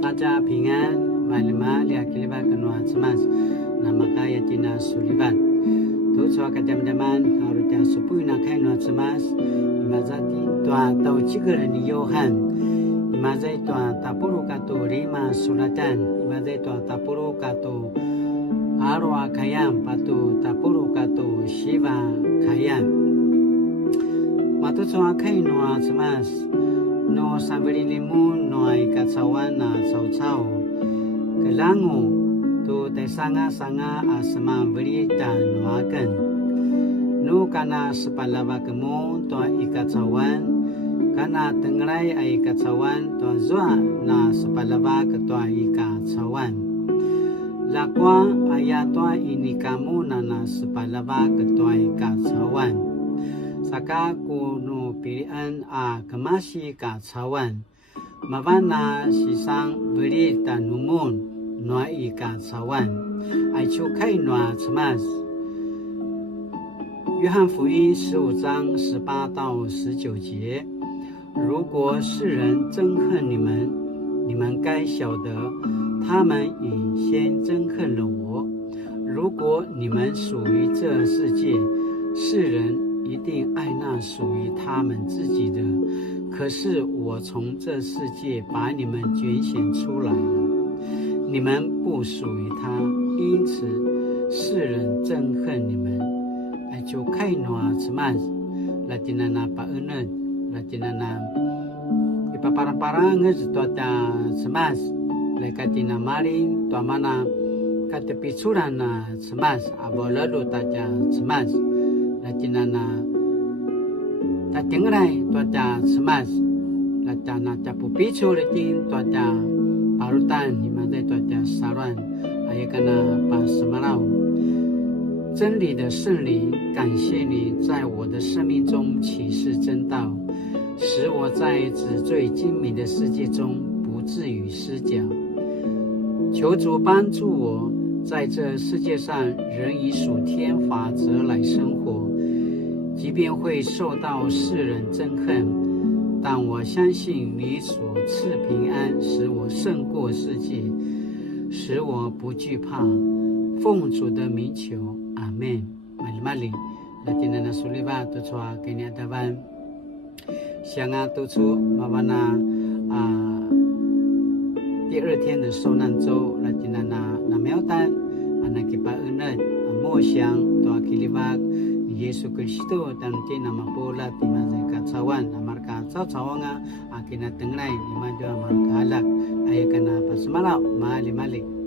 大家平安，马里马利亚基里巴跟我子曼，那么该也听了苏里班，都说个点点曼，好了点苏布那开我子曼，伊玛在听多到几个人的约翰，伊玛在多达布鲁卡多里马苏拉丹，伊玛在多达布鲁卡多阿罗阿开扬，巴多达布鲁卡多西瓦开扬，马都说开我子曼。No sambil limun no ai kacawan na cau-cau kelangu tu te sanga-sanga asma berita no akan no kana sepalava kemu to ai kacawan kana tengrai ai kacawan to zua na sepalava ke to ai kacawan lakwa ayat to ini kamu na sepalava ke to ai kacawan saka kuno pilihan kemasi kacawan mavana sisang beri tanumun nuai kacawan ai cukai nuai cemas 约翰福音15章18到19节，如果世人憎恨你们，你们该晓得，他们已先憎恨了我。如果你们属于这世界，世人一定爱那属于他们自己的，可是我从这世界把你们拣选出来了，你们不属于他，因此世人憎恨你们。就开诺什么？Latinana pa enet, Latinana ipaparang-parang tuata semas, Lekatina marin, tuamana katepitsuran na semas, abolado taja semas. Latinana tatingrai tuaca semas lacana capu picu letin tuaca parutan himadai tuaca saruan ayakana pas semarau 真理的圣灵，感谢你在我的生命中启示真道，使我在纸醉金迷的世界中不至于失脚。求主帮助我，在这世界上仍以属天法则来生活，即便会受到世人憎恨，但我相信你所赐平安，使我胜过世界，使我不惧怕。奉主的名求，阿们。Mali-mali, Latina na suliba tu cua kini adaban, sianga tu cu mawana 第二天的受难周，Latina na meldan, anak kipa unat,默想doa kilibat, Yesus Kristus dan tina mapola tima kacawan, amarka cawanga, akina tenglai, ima doa marka halak, ayakana pasmalak, mali-mali.